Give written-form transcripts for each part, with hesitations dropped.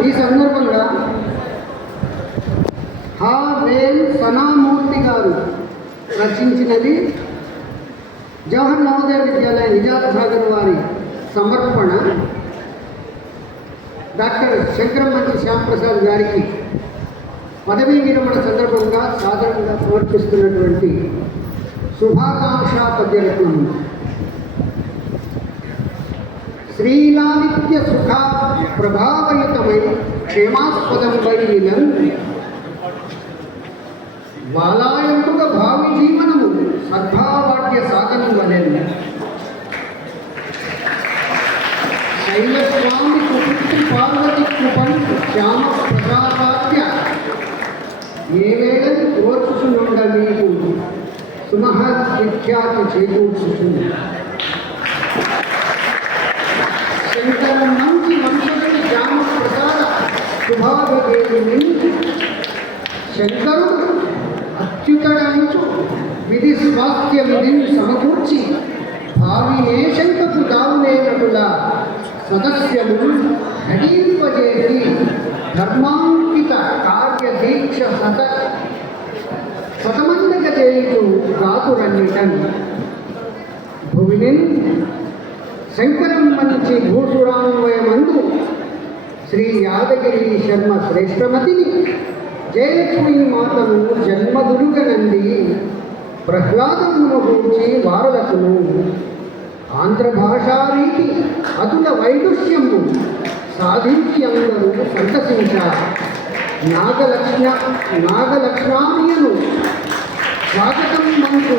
ఈ సందర్భంగా వేల్ సనామూర్తి గారు రచించినది జవహర్ నవోదయ విద్యాలయ నిజాత సాగర్ వారి సమర్పణ డాక్టర్ శంకరమంచి శ్యాంప్రసాద్ గారికి పదవీ విరమణ సందర్భంగా సాధారణంగా సమర్పిస్తున్నటువంటి శుభాకాంక్షా పద్యరత్నం. శ్రీలాలిత్య సుఖ ప్రభావయుతమై క్షేమాస్పదం వైనం బాలాయంపుగ భావి జీవనము సద్భావాడ్య సాధనం వలెన్ శైలస్వామి కుపుత్రి పార్వతి కృపం శ్యామ ప్రసాదాద్య ఏ వేళను కోర్చుచునుండ మీకు సుమహత్ విఖ్యాతి చేకూర్చుతుంది. శంకరం మంచి వంశుడి శ్యామ ప్రసాద శుభాగదేవిని శంకరుడు అత్యుతడంచు విధి స్వాస్థ్య విధిని సమకూర్చి భావినే శంకపు దావులేనటుల సదస్యములు ఘటింపజేసి ధర్మాంకిత కార్యదీక్ష సతమందగజేయుచు గాతురన్నిటన్ భువినిన్ శంకరం మంచి భూసురాన్వయమందు శ్రీ యాదగిరి శర్మ శ్రేష్టమతిని జయలక్ష్మీ మాతను జన్మదులుగనంది ప్రహ్లాదమును గూర్చి వారలకును ఆంధ్ర భాషారీతి అతుల వైదుష్యము సాధించి అందరూ సంతసించారు. నాగలక్ష్మామియను స్వాగతం మంటూ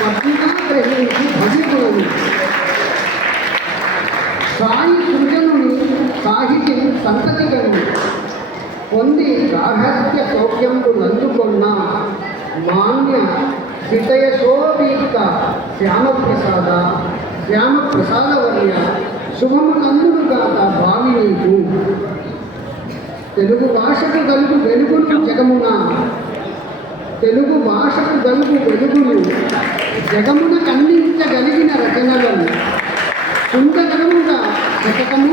పద్మగా గ్రహించి భజితులను సాయి సృజనుని సాహితీ సంతతిగను పొంది గార్హస్థ్య సౌఖ్యములు నందుకొన్న మాన్య హితయశోభీత శ్యామప్రసాదవర్య శుభము నందునుగాక భావి నీకు. తెలుగు భాషకు గలుగు వెలుగును జగమున తెలుగు భాషకు గలుగు వెలుగును జగమున ఖండించగలిగిన రచనలను సుందరముగా శతకము